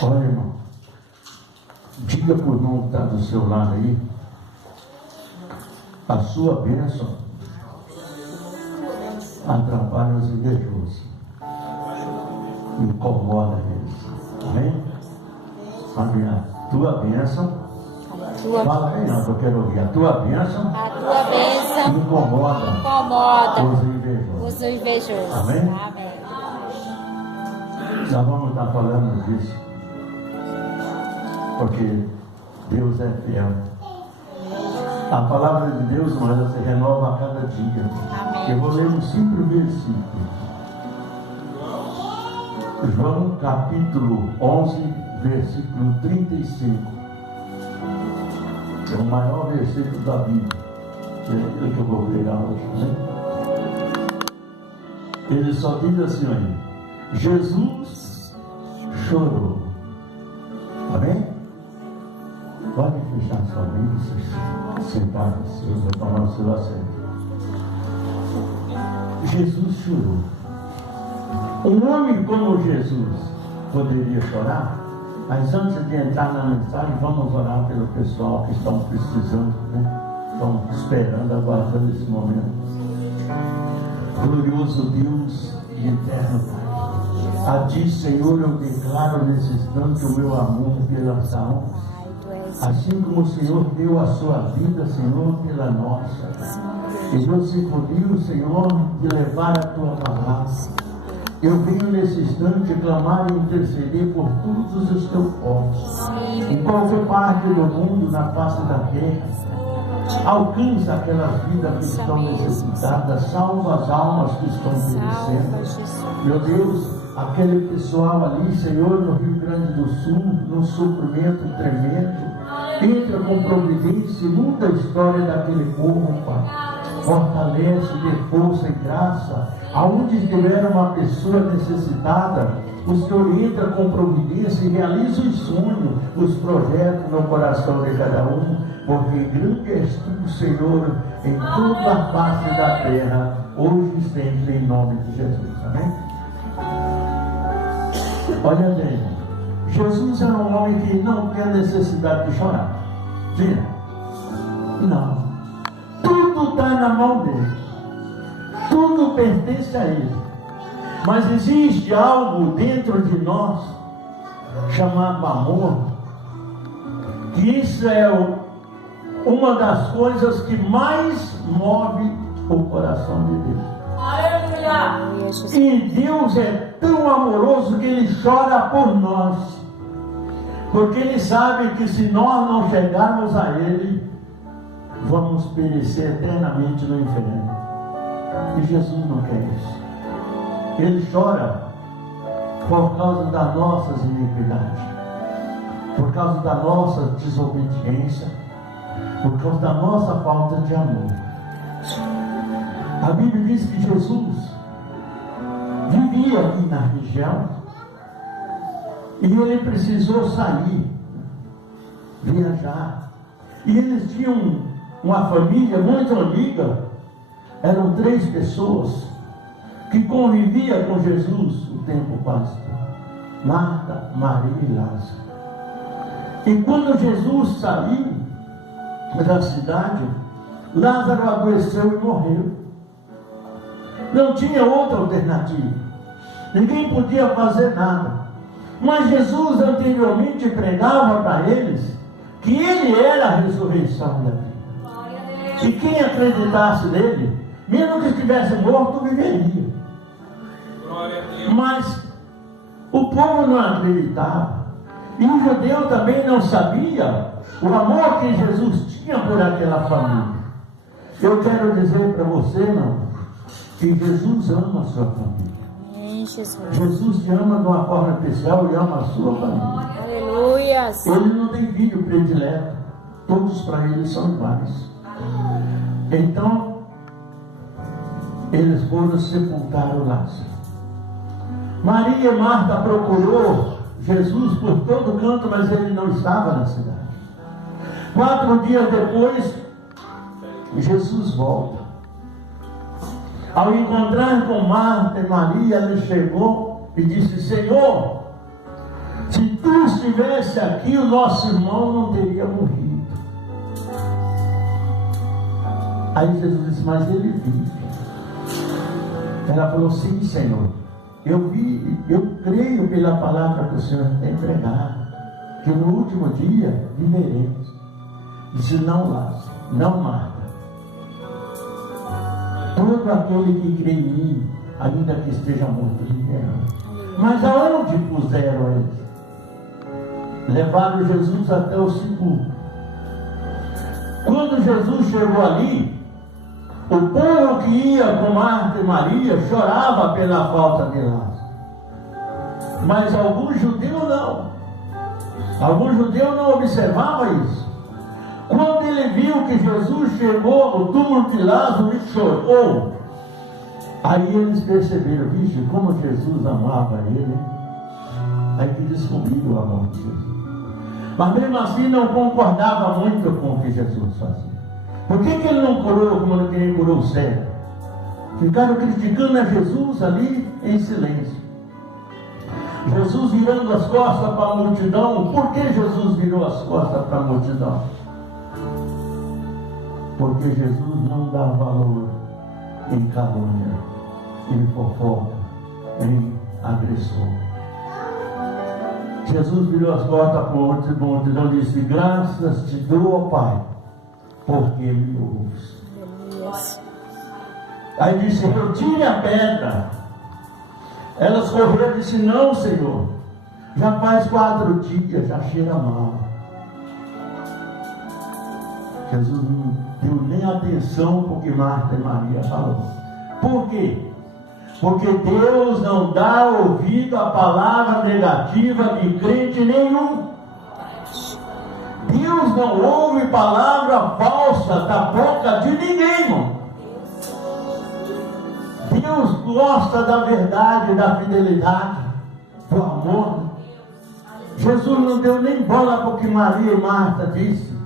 Olha, irmão, diga para o irmão que está do seu lado aí, a sua bênção atrapalha os invejosos, incomoda eles. Amém? Amém. A tua bênção, fala bem alto, eu quero ouvir. A tua bênção incomoda os invejosos. Amém? Amém. Nós vamos estar falando disso, porque Deus é fiel. A palavra de Deus, mas ela se renova a cada dia. Amém. Eu vou ler um simples versículo. João capítulo 11, versículo 35. É o maior versículo da Bíblia. É ele que eu vou pregar hoje, né? Ele só diz assim aí: Jesus chorou. Amém? Pode fechar sua Bíblia, sentar assim, vai tomar o seu assento. Jesus chorou. Um homem como Jesus poderia chorar? Mas antes de entrar na mensagem, vamos orar pelo pessoal que estão precisando, né? Estão esperando, aguardando esse momento. Glorioso Deus e eterno Pai, a Ti, Senhor, eu declaro nesse instante o meu amor pelas almas, assim como o Senhor deu a sua vida, Senhor, pela nossa. E você incumbiu, Senhor, de levar a Tua palavra. Eu venho nesse instante clamar e interceder por todos os teus povos, em qualquer parte do mundo, na face da terra. Alcança aquelas vidas que estão necessitadas, salva as almas que estão perecendo. Meu Deus, aquele pessoal ali, Senhor, no Rio Grande do Sul, no sofrimento tremendo, entra com providência e muda a história daquele povo, Pai. Fortalece, dê força e graça. Aonde estiver uma pessoa necessitada, o Senhor entra com providência e realiza os sonhos, os projetos no coração de cada um, porque grande és tu, Senhor, em toda a face da terra, hoje e sempre, em nome de Jesus. Amém? Olha bem, Jesus era um homem que não tinha necessidade de chorar. Tinha? Não. Tudo está na mão dele. Tudo pertence a Ele. Mas existe algo dentro de nós chamado amor, que isso é uma das coisas que mais move o coração de Deus. Aleluia! E Deus é tão amoroso que Ele chora por nós, porque Ele sabe que se nós não chegarmos a Ele, vamos perecer eternamente no inferno. E Jesus não quer isso. Ele chora por causa das nossas iniquidades, por causa da nossa desobediência, por causa da nossa falta de amor. A Bíblia diz que Jesus vivia aqui na região e ele precisou sair, viajar. E eles tinham uma família muito amiga. Eram 3 pessoas que conviviam com Jesus o tempo quase todo: Marta, Maria e Lázaro. E quando Jesus saiu da cidade, Lázaro adoeceu e morreu. Não tinha outra alternativa. Ninguém podia fazer nada. Mas Jesus anteriormente pregava para eles que Ele era a ressurreição da vida. E quem acreditasse nele, mesmo que estivesse morto, viveria. Mas o povo não acreditava. E o judeu também não sabia o amor que Jesus tinha por aquela família. Eu quero dizer para você, não, que Jesus ama a sua família. Jesus te ama de uma forma especial e ama a sua família. Aleluia. Ele não tem filho predileto. Todos para ele são iguais. Então, eles foram sepultar o Lázaro. Maria e Marta procurou Jesus por todo canto, mas ele não estava na cidade. 4 dias depois, Jesus volta. Ao encontrar com Marta e Maria, ele chegou e disse: Senhor, Se tu estivesse aqui, o nosso irmão não teria morrido. Aí Jesus disse, mas ele vive. Ela falou, sim, Senhor. Eu creio pela palavra que o Senhor tem pregado, que no último dia viveremos. Disse, não, Lázaro, não, Marta. Todo aquele que crê em mim, ainda que esteja morto, viverá. Mas aonde puseram eles? Levaram Jesus até o sepulcro. Quando Jesus chegou ali, o povo que ia com Marta e Maria chorava pela falta de Lázaro. Mas alguns judeus não. Alguns judeus não observavam isso. Quando ele viu que Jesus chegou ao túmulo de Lázaro e chorou, aí eles perceberam, vixe, como Jesus amava ele. Aí que descobriram o amor de Jesus. Mas mesmo assim não concordava muito com o que Jesus fazia. Por que ele não curou como ele curou o cego? Ficaram criticando a Jesus ali em silêncio. Jesus virando as costas para a multidão. Por que Jesus virou as costas para a multidão? Porque Jesus não dá valor em calúnia, em fofoca, em agressor. Jesus virou as costas para a multidão e disse, graças te dou, ó Pai, porque me ouves. Aí disse, retire a pedra. Elas correram e disse, não, Senhor, já faz 4 dias, já cheira mal. Jesus não deu nem atenção para o que Marta e Maria falaram. Por quê? Porque Deus não dá ouvido à palavra negativa de crente nenhum. Deus não ouve palavra falsa da boca de ninguém, irmão. Deus gosta da verdade, da fidelidade, do amor. Jesus não deu nem bola para o que Maria e Marta disse.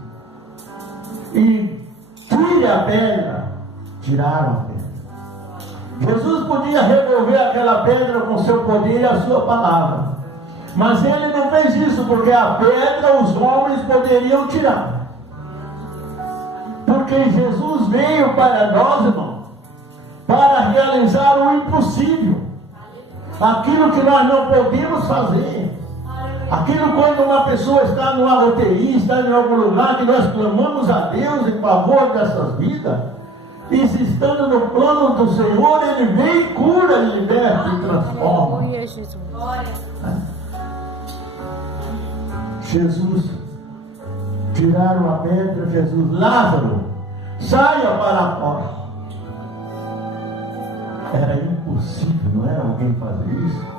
E tire a pedra. Tiraram a pedra. Jesus podia remover aquela pedra com seu poder e a sua palavra. Mas ele não fez isso, porque a pedra os homens poderiam tirar. Porque Jesus veio para nós, irmão, para realizar o impossível. Aquilo que nós não podemos fazer. Aquilo quando uma pessoa está numa UTI, está em algum lugar, que nós clamamos a Deus em favor dessas vidas. E se estando no plano do Senhor, Ele vem, cura, liberta e transforma. Jesus, tiraram a pedra, Jesus, Lázaro, saia para fora. Era impossível, não era alguém fazer isso?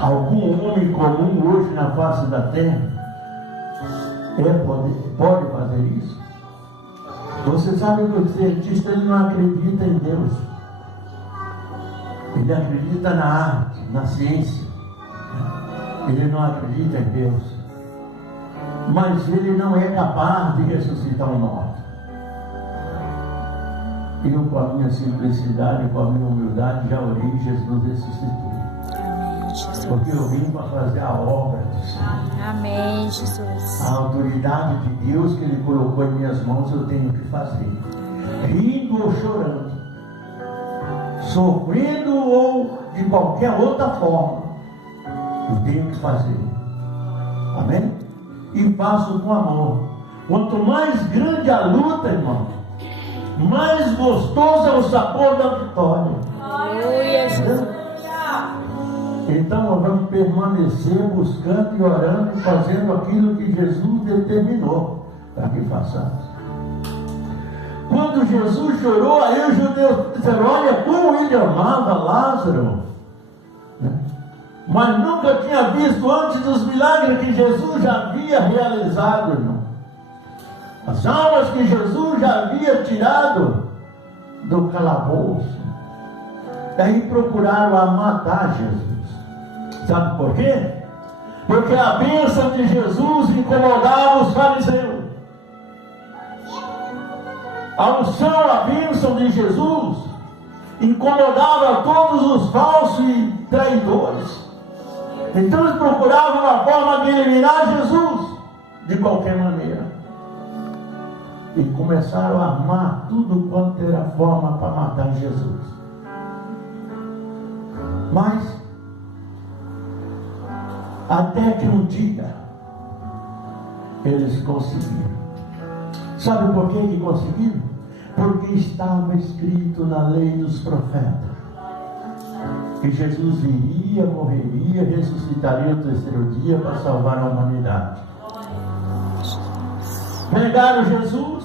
Algum homem comum hoje na face da terra pode fazer isso? Você sabe que o cientista ele não acredita em Deus. Ele acredita na arte, na ciência. Ele não acredita em Deus. Mas ele não é capaz de ressuscitar um morto. Eu, com a minha simplicidade, com a minha humildade, já orei e Jesus ressuscitou. Porque eu vim para fazer a obra do Senhor. Amém, Jesus. A autoridade de Deus que Ele colocou em minhas mãos, eu tenho que fazer. Rindo ou chorando, sofrendo ou de qualquer outra forma, eu tenho que fazer. Amém? E faço com amor. Quanto mais grande a luta, irmão, mais gostoso é o sabor da vitória. Aleluia, Jesus. Então nós vamos permanecer buscando e orando e fazendo aquilo que Jesus determinou para que façamos. Quando Jesus chorou, aí os judeus disseram, olha como ele amava Lázaro. Mas nunca tinha visto antes dos milagres que Jesus já havia realizado, irmão. As almas que Jesus já havia tirado do calabouço. Daí procuraram a matar Jesus. Sabe por quê? Porque a bênção de Jesus incomodava os fariseus. A unção, a bênção de Jesus incomodava todos os falsos e traidores. Então eles procuravam uma forma de eliminar Jesus de qualquer maneira. E começaram a armar tudo quanto era forma para matar Jesus. Mas, até que um dia, eles conseguiram. Sabe por que conseguiram? Porque estava escrito na lei dos profetas que Jesus viria, morreria, ressuscitaria no terceiro dia para salvar a humanidade. Pegaram Jesus,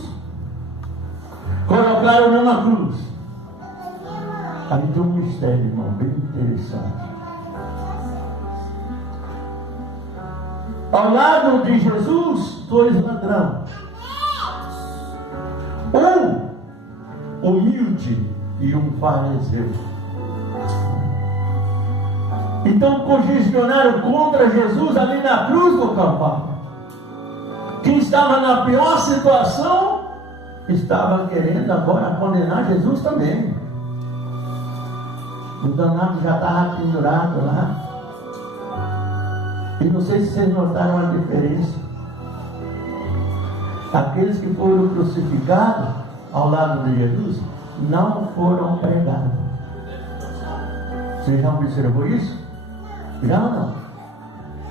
colocaram na cruz. Aí tem um mistério, irmão, bem interessante. Ao lado de Jesus, 2 ladrões. Um humilde e um fariseu. Então congestionaram contra Jesus ali na cruz do Calvário. Quem estava na pior situação estava querendo agora condenar Jesus também. O danado já estava pendurado lá. E não sei se vocês notaram a diferença. Aqueles que foram crucificados ao lado de Jesus não foram pregados. Você já observou isso? Já ou não?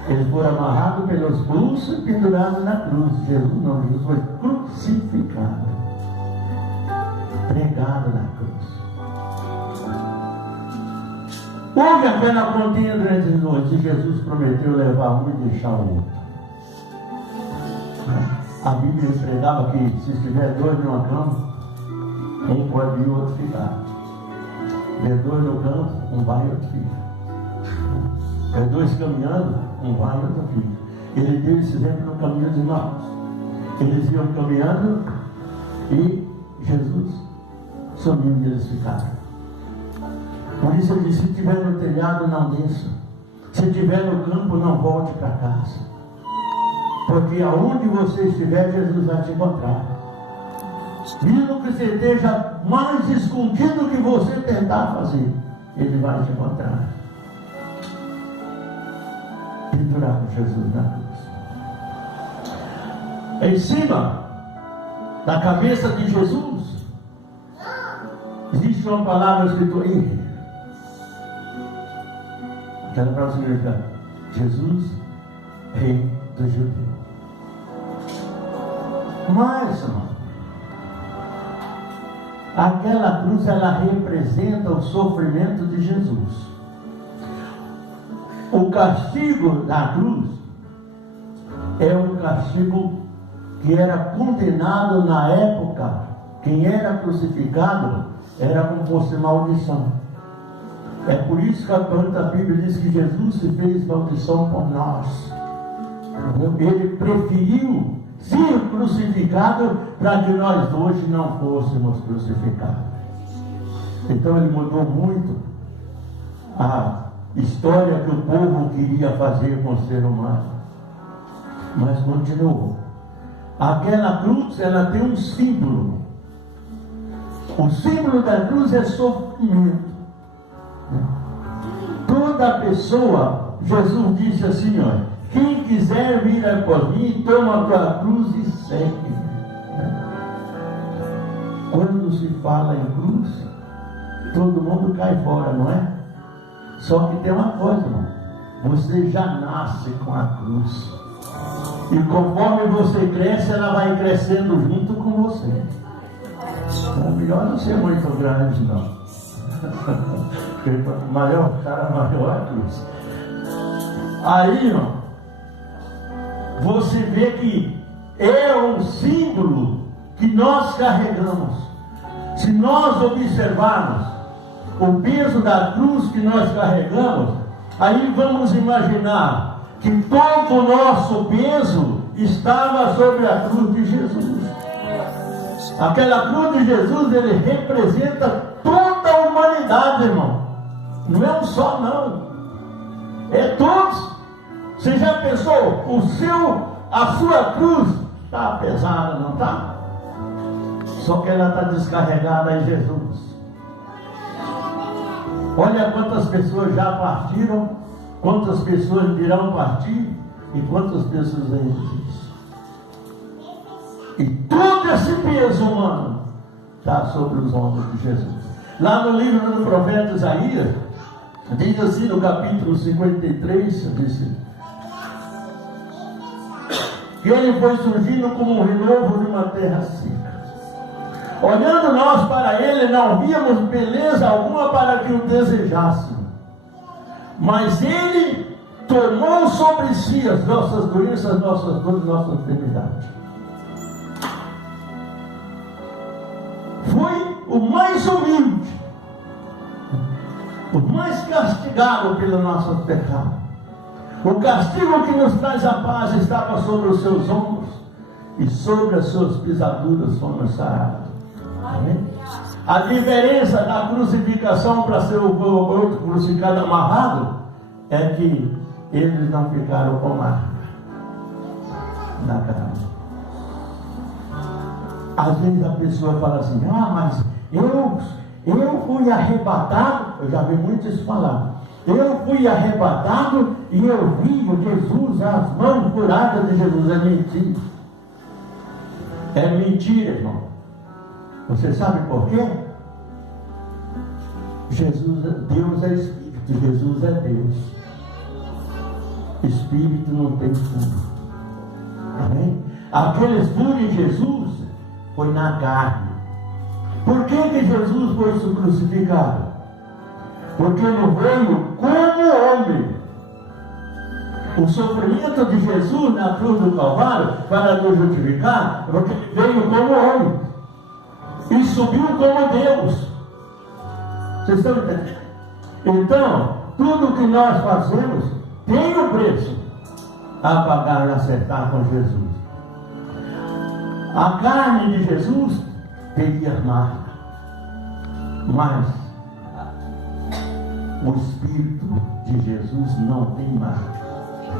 Eles foram amarrados pelos pulsos e pendurados na cruz. Jesus não, Jesus foi crucificado, pregado na cruz. Houve a fé na pontinha durante as noites e Jesus prometeu levar um e deixar o outro. A Bíblia pregava que se estiver 2 numa cama, um pode ir e o outro ficar. Se 2 no campo, um vai e outro fica. Se 2 caminhando, um vai e outro fica. Ele deu esse exemplo no caminho dos irmãos. Eles iam caminhando e Jesus sumiu e eles ficaram. Por isso ele disse: se estiver no telhado, não desça. Se estiver no campo, não volte para casa. Porque aonde você estiver, Jesus vai te encontrar. Mesmo que você esteja mais escondido que você tentar fazer, Ele vai te encontrar. Pendurado Jesus na cruz. Em cima da cabeça de Jesus existe uma palavra escrita aí. Quero para você ver, Jesus, Rei dos Judeus. Mas, irmão, aquela cruz, ela representa o sofrimento de Jesus. O castigo da cruz é um castigo que era condenado na época. Quem era crucificado era como fosse maldição. É por isso que a Bíblia diz que Jesus se fez maldição por nós. Ele preferiu ser crucificado para que nós hoje não fôssemos crucificados. Então ele mudou muito a história que o povo queria fazer com o ser humano, mas continuou. Aquela cruz, ela tem um símbolo. O símbolo da cruz é sofrimento. Toda pessoa, Jesus disse assim, olha: quem quiser vir após mim, toma a tua cruz e segue. Quando se fala em cruz, todo mundo cai fora, não é? Só que tem uma coisa, irmão: você já nasce com a cruz, e conforme você cresce, ela vai crescendo junto com você. É melhor não ser muito grande, não. Maior, cara, maior a cruz. Aí, ó, você vê que é um símbolo que nós carregamos. Se nós observarmos o peso da cruz que nós carregamos, aí vamos imaginar que todo o nosso peso estava sobre a cruz de Jesus. Aquela cruz de Jesus, ele representa toda a humanidade, irmão. Não é um só, não. É todos. Você já pensou? A sua cruz está pesada, não está? Só que ela está descarregada em Jesus. Olha quantas pessoas já partiram Quantas pessoas irão partir e quantas pessoas ainda existem. E todo esse peso humano está sobre os ombros de Jesus. Lá no livro do profeta Isaías, diz assim no capítulo 53, diz que ele foi surgindo como um renovo de uma terra seca. Olhando nós para ele, não víamos beleza alguma para que o desejássemos. Mas ele tomou sobre si as nossas doenças, nossas dores, nossas enfermidades. Foi o mais humilde, o mais castigado pelo nosso pecado. O castigo que nos traz a paz estava sobre os seus ombros, e sobre as suas pisaduras fomos sarados. Amém? A diferença da crucificação para ser o outro crucificado amarrado é que eles não ficaram com marca na carne. Às vezes a pessoa fala assim: mas eu fui arrebatado. Eu já vi muito isso falar. Eu fui arrebatado e eu vi o Jesus, as mãos curadas de Jesus. É mentira. É mentira, irmão. Você sabe por quê? Deus é Espírito, Jesus é Deus. Espírito não tem furo. Amém? Aqueles furos em Jesus foi na carne. Por que Jesus foi crucificado? Porque ele veio como homem. O sofrimento de Jesus na cruz do Calvário para nos justificar, porque ele veio como homem e subiu como Deus. Vocês estão entendendo? Então, tudo que nós fazemos tem um preço a pagar e acertar com Jesus. A carne de Jesus teria marca, mas o Espírito de Jesus não tem marca,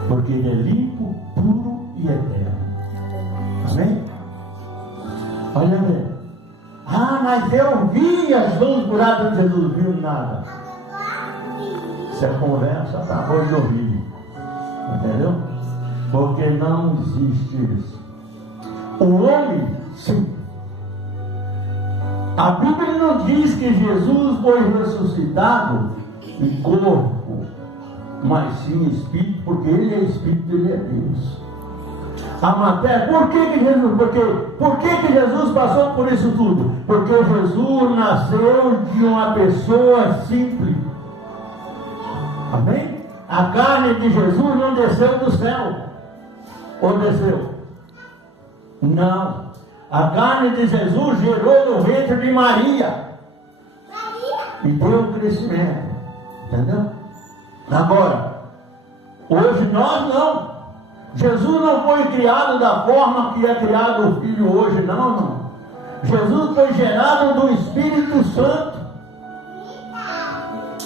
porque ele é limpo, puro e eterno. Amém? Olha bem. Mas eu vi as mãos curadas de Jesus. Viu nada. Isso é conversa para voz de ouvido. Entendeu? Porque não existe isso. O homem, sim. A Bíblia não diz que Jesus foi ressuscitado em corpo, mas sim em espírito, porque ele é espírito, ele é Deus. A matéria, por que Jesus passou por isso tudo? Porque Jesus nasceu de uma pessoa simples. Amém? A carne de Jesus não desceu do céu. Ou desceu? Não. A carne de Jesus gerou no ventre de Maria. E deu um crescimento. Entendeu? Agora, hoje nós não. Jesus não foi criado da forma que é criado o Filho hoje, não. Jesus foi gerado do Espírito Santo.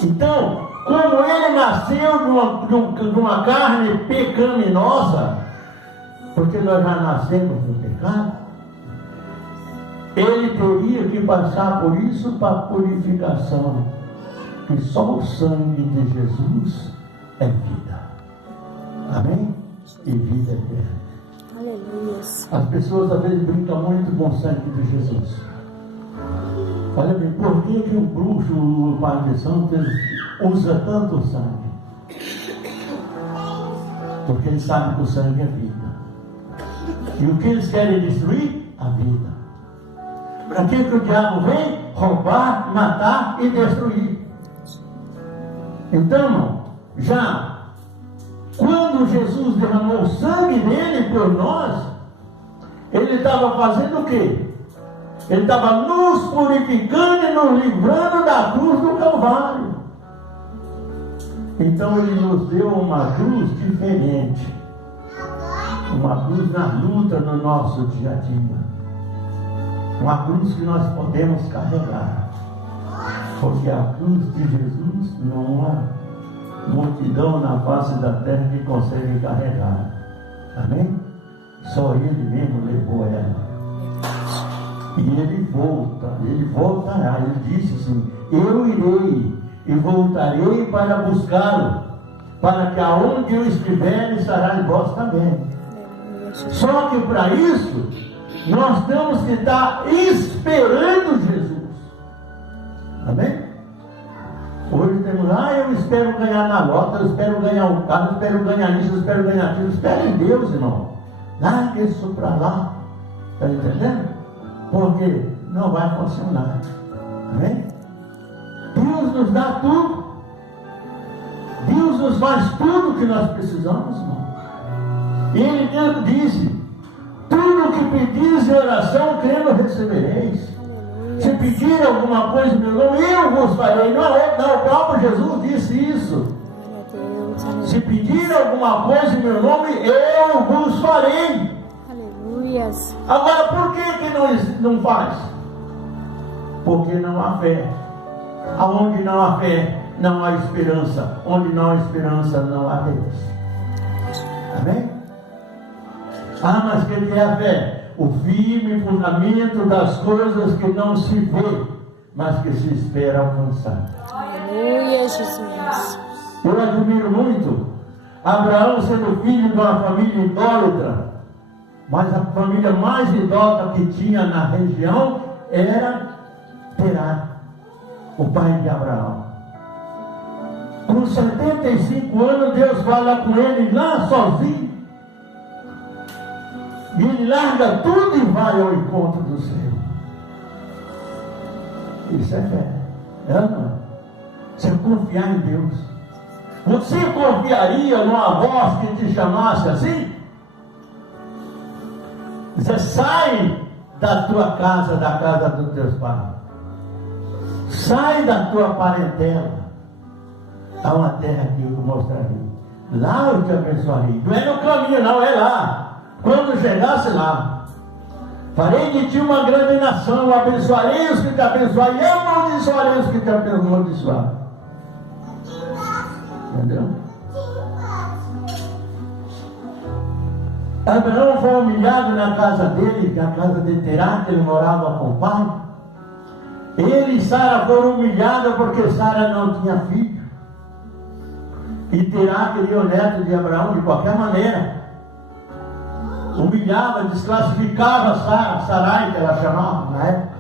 Então, como ele nasceu de uma carne pecaminosa, porque nós já nascemos no pecado, ele teria que passar por isso para purificação. Que só o sangue de Jesus é vida. Amém? E vida eterna. Aleluia. As pessoas às vezes brincam muito com o sangue de Jesus. Olha bem, por que o bruxo, o pai de santo, usa tanto sangue? Porque eles sabem que o sangue é vida. E o que eles querem destruir? A vida. Para que o diabo vem? Roubar, matar e destruir. Então, já quando Jesus derramou o sangue dele por nós, ele estava fazendo o quê? Ele estava nos purificando e nos livrando da cruz do Calvário. Então ele nos deu uma cruz diferente. Uma cruz na luta no nosso dia a dia. Uma cruz que nós podemos carregar. Porque a cruz de Jesus não há multidão na face da terra que consegue carregar. Amém? Só ele mesmo levou ela. E ele voltará. Ele disse assim: eu irei e voltarei para buscá-lo, para que aonde eu estiver, estará vós também. Só que para isso, nós temos que estar esperando Jesus. Amém? Hoje temos, eu espero ganhar na lota, eu espero ganhar um carro, eu espero ganhar isso, eu espero ganhar aquilo. Espera em Deus, irmão. Larga isso para lá. Está entendendo? Porque não vai funcionar. Amém? Deus nos dá tudo. Deus nos faz tudo que nós precisamos, irmão. E Ele mesmo disse: tudo que pedis em oração, crendo recebereis. Se pedir alguma coisa em meu nome, eu vos farei. Não, o próprio Jesus disse isso. Se pedir alguma coisa em meu nome, eu vos farei. Aleluia. Agora, por que não faz? Porque não há fé. Aonde não há fé, não há esperança. Onde não há esperança, não há Deus. Amém? Mas que é a fé? O firme fundamento das coisas que não se vê, mas que se espera alcançar. Aleluia, Jesus. Eu admiro muito Abraão sendo filho de uma família idólatra, mas a família mais idólatra que tinha na região era Terá, o pai de Abraão. Com 75 anos, Deus fala com ele lá sozinho. E ele larga tudo e vai ao encontro do Senhor. Isso é fé. Não. Você confiar em Deus. Você confiaria numa voz que te chamasse assim? Você sai da tua casa, da casa dos teus pais. Sai da tua parentela. Há uma terra que eu mostraria. Lá eu te abençoarei. Não é no caminho, não, é lá. Quando chegasse lá, farei de ti uma grande nação, abençoarei os que te abençoarem, e amaldiçoarei os que te amaldiçoarem. Entendeu? Abraão foi humilhado na casa dele, na casa de Terá, que ele morava com o pai. Ele e Sara foram humilhados porque Sara não tinha filho. E Terá queria o neto de Abraão de qualquer maneira. Humilhava, desclassificava Sarai, que ela chamava na época.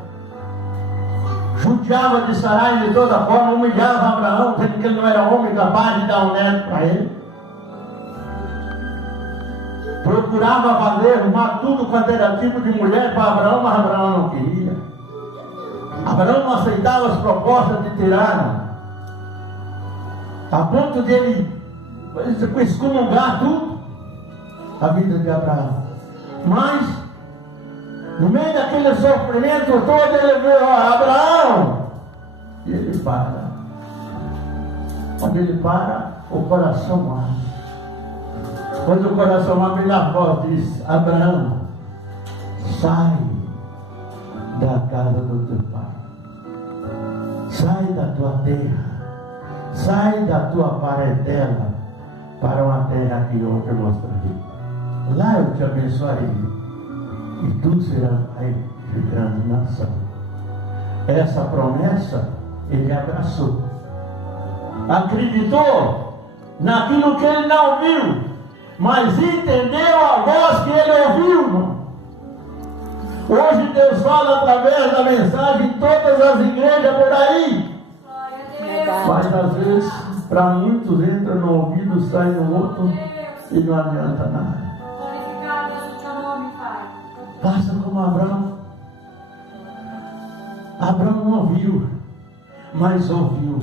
Judiava de Sarai de toda forma, humilhava Abraão, dizendo que ele não era homem capaz de dar um neto para ele. Procurava fazer, arrumar tudo quanto era tipo de mulher para Abraão, mas Abraão não queria. Abraão não aceitava as propostas de Terá, a ponto de ele excomungar tudo a vida de Abraão. Mas no meio daquele sofrimento todo, ele viu Abraão, e ele para. Quando ele para, o coração abre. Quando o coração abre, a voz diz: Abraão, sai da casa do teu pai, sai da tua terra, sai da tua parentela, para uma terra que eu te mostrarei. Lá eu te abençoarei, e tu serás pai de grande nação. Essa promessa ele abraçou, acreditou naquilo que ele não viu, mas entendeu a voz que ele ouviu. Hoje Deus fala através da mensagem em todas as igrejas por aí, mas às vezes para muitos entra no ouvido, sai no outro e não adianta nada. Faça como Abraão. Abraão não viu, mas ouviu.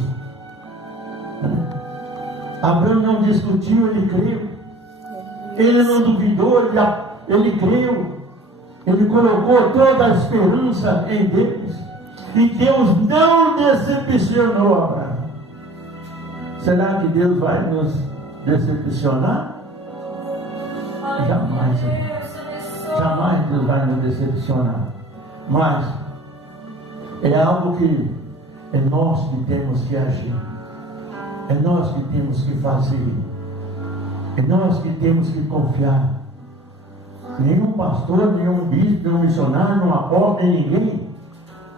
Abraão não discutiu, ele creu. Ele não duvidou, ele creu. Ele colocou toda a esperança em Deus. E Deus não decepcionou Abraão. Será que Deus vai nos decepcionar? Jamais, irmão. Jamais Deus vai nos decepcionar. Mas é algo que é nós que temos que agir. É nós que temos que fazer. É nós que temos que confiar. Nenhum pastor, nenhum bispo, nenhum missionário, nenhum apóstolo, nem ninguém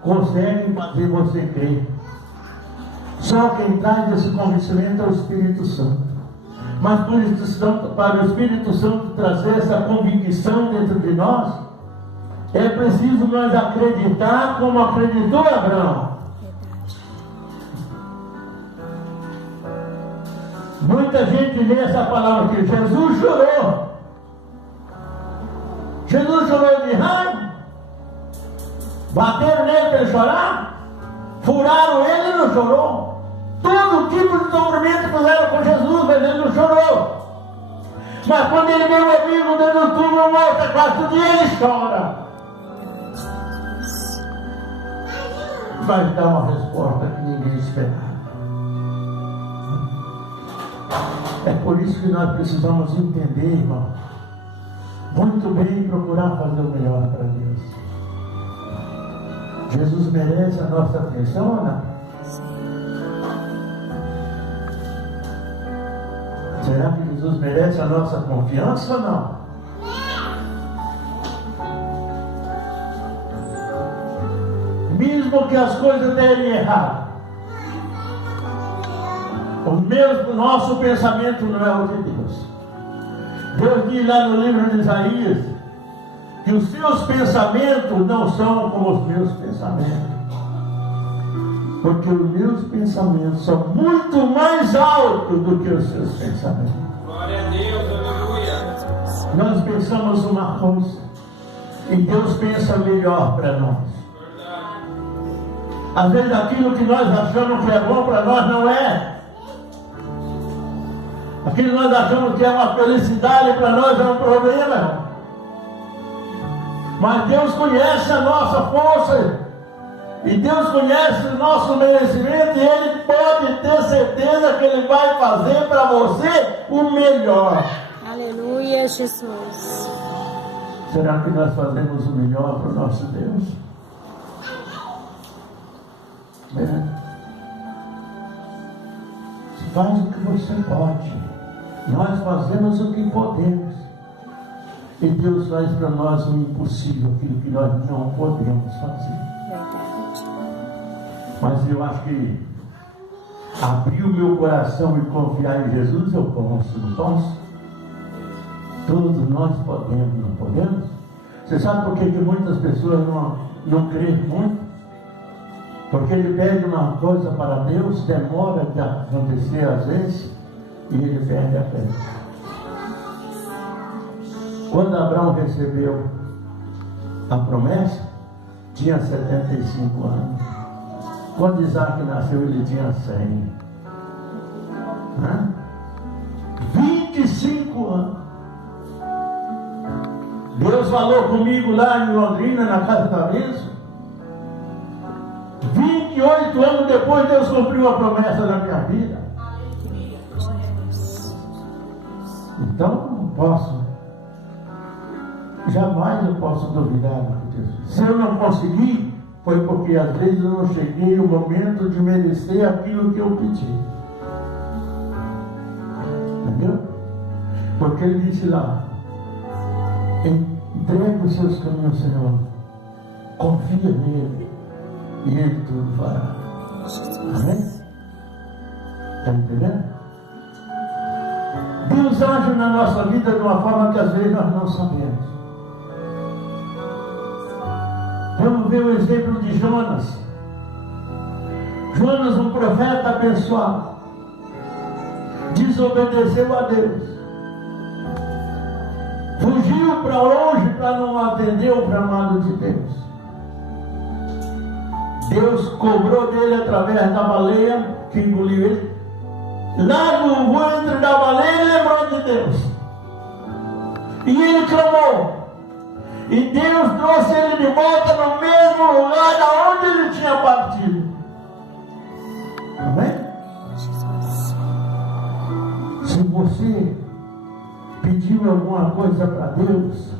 consegue fazer você crer. Só quem traz esse conhecimento é o Espírito Santo. Mas para o Espírito Santo trazer essa convicção dentro de nós, é preciso nós acreditar como acreditou Abraão. Muita gente lê essa palavra aqui. Jesus chorou. Jesus chorou de raiva. Bateram nele para ele chorar. Furaram ele e não chorou. Todo tipo de sofrimento fizeram com Jesus, mas ele não chorou. Mas quando ele vê o amigo dentro do túmulo morto, a quase todo dia ele chora. Vai dar uma resposta que ninguém esperava. É por isso que nós precisamos entender, irmão, muito bem, procurar fazer o melhor para Deus. Jesus merece a nossa atenção ou não? Será que Jesus merece a nossa confiança ou não? Mesmo que as coisas derem errado, o nosso pensamento não é o de Deus. Deus diz lá no livro de Isaías que os seus pensamentos não são como os meus pensamentos, porque os meus pensamentos são muito mais altos do que os seus pensamentos. Glória a Deus, aleluia. Nós pensamos uma coisa e Deus pensa melhor para nós. Às vezes aquilo que nós achamos que é bom para nós não é. Aquilo que nós achamos que é uma felicidade para nós é um problema. Mas Deus conhece a nossa força. E Deus conhece o nosso merecimento. E Ele pode ter certeza que Ele vai fazer para você o melhor. Aleluia, Jesus. Será que nós fazemos o melhor para o nosso Deus? Faz o que você pode. Nós fazemos o que podemos. E Deus faz para nós o impossível, aquilo que nós não podemos fazer. Verdade. Mas eu acho que abrir o meu coração e confiar em Jesus, eu posso, não posso? Todos nós podemos, não podemos? Você sabe por que muitas pessoas não creem muito? Porque ele pede uma coisa para Deus, demora de acontecer às vezes, e ele perde a fé. Quando Abraão recebeu a promessa, tinha 75 anos. Quando Isaac nasceu, ele tinha 100. 25 anos. Deus falou comigo lá em Londrina, na casa da bênção. 28 anos depois, Deus cumpriu a promessa na minha vida. Então, não posso. Jamais eu posso duvidar do que Deus fez. Se eu não conseguir, foi porque às vezes eu não cheguei no momento de merecer aquilo que eu pedi. Entendeu? Porque ele disse lá: entregue os seus caminhos ao Senhor, confia nele, e ele tudo fará. Amém? Está entendendo? Deus age na nossa vida de uma forma que às vezes nós não sabemos. Vamos ver o exemplo de Jonas. Jonas, um profeta abençoado, desobedeceu a Deus, fugiu para longe para não atender o chamado de Deus. Deus cobrou dele através da baleia que engoliu ele. Lá no ventre da baleia ele lembrou de Deus, e ele clamou, e Deus trouxe ele de volta no mesmo lugar da onde ele tinha partido. Amém? Se você pediu alguma coisa para Deus,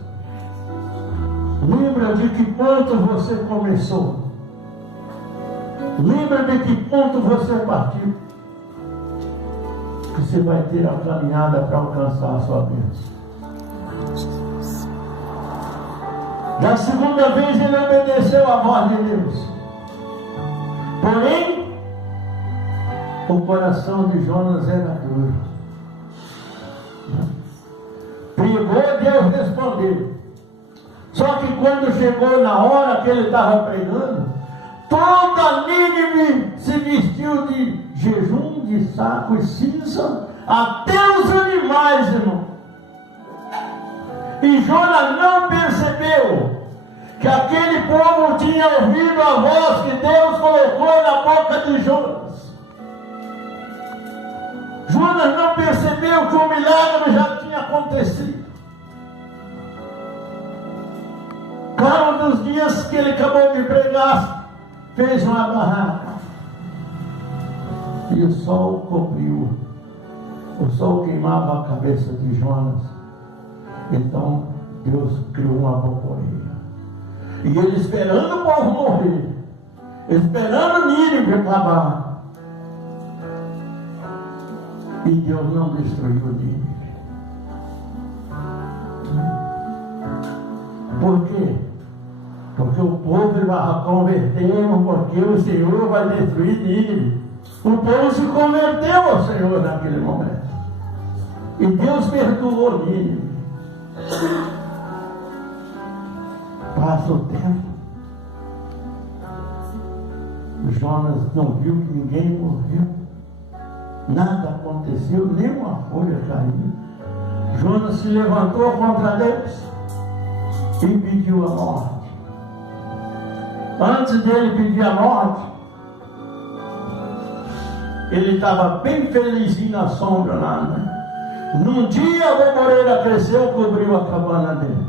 lembra de que ponto você começou. Lembra de que ponto você partiu. Que você vai ter a caminhada para alcançar a sua bênção. Da segunda vez ele obedeceu à voz de Deus. Porém, o coração de Jonas era duro. dele. Só que quando chegou na hora que ele estava pregando, toda Nínive se vestiu de jejum, de saco e cinza, até os animais, irmão. E Jonas não percebeu que aquele povo tinha ouvido a voz que Deus colocou na boca de Jonas. Jonas não percebeu que o milagre já tinha acontecido. Cada um dos dias que ele acabou de pregar, fez uma barraca. E o sol cobriu. O sol queimava a cabeça de Jonas. Então Deus criou uma borboleta. E ele esperando o povo morrer, esperando Nínive acabar. E Deus não destruiu Nínive. Por quê? Porque o povo vai converter, porque o Senhor vai destruir Nínive. O povo se converteu ao Senhor naquele momento. E Deus perdoou Nínive. Passa o tempo. Jonas não viu que ninguém morreu. Nada aconteceu, nenhuma folha caiu. Jonas se levantou contra Deus e pediu a morte. Antes dele pedir a morte, ele estava bem felizinho na sombra lá, né? Num dia a borboleta cresceu e cobriu a cabana dele.